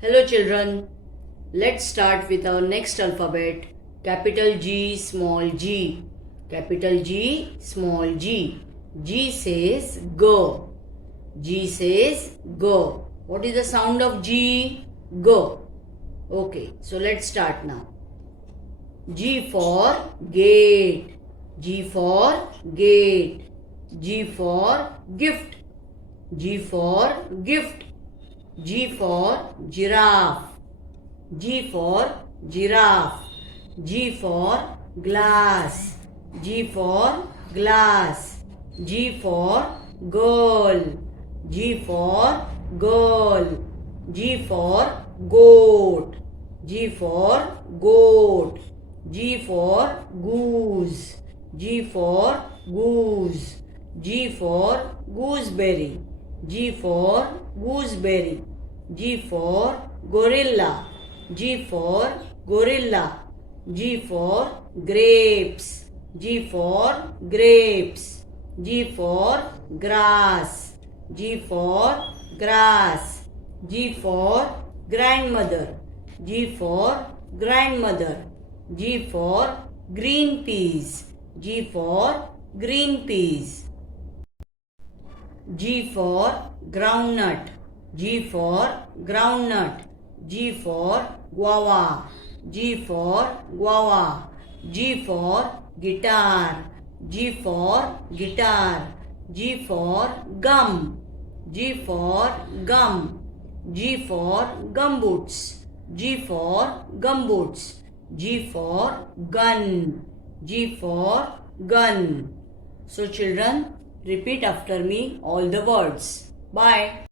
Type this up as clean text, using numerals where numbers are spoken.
Hello children, let's start with our next alphabet, capital G, small g. Capital G, small g. G says go. G says go. What is the sound of G? Go. Okay, so let's start now. G for gate. G for gate. G for gift. G for gift. G for giraffe. G for giraffe. G for glass. G for glass. G for girl. G for girl. G for goat. G for goat. G for goose. G for goose. G for gooseberry. G for gooseberry. G for gorilla. G for gorilla. G for grapes. G for grapes. G for grass. G for grass. G for grandmother. G for grandmother. G for green peas. G for green peas. G for groundnut. G for groundnut. G for guava. G for guava. G for guitar. G for guitar. G for gum. G for gum. G for gumboots. G for gumboots. G for gun. G for gun. So children, repeat after me all the words. Bye.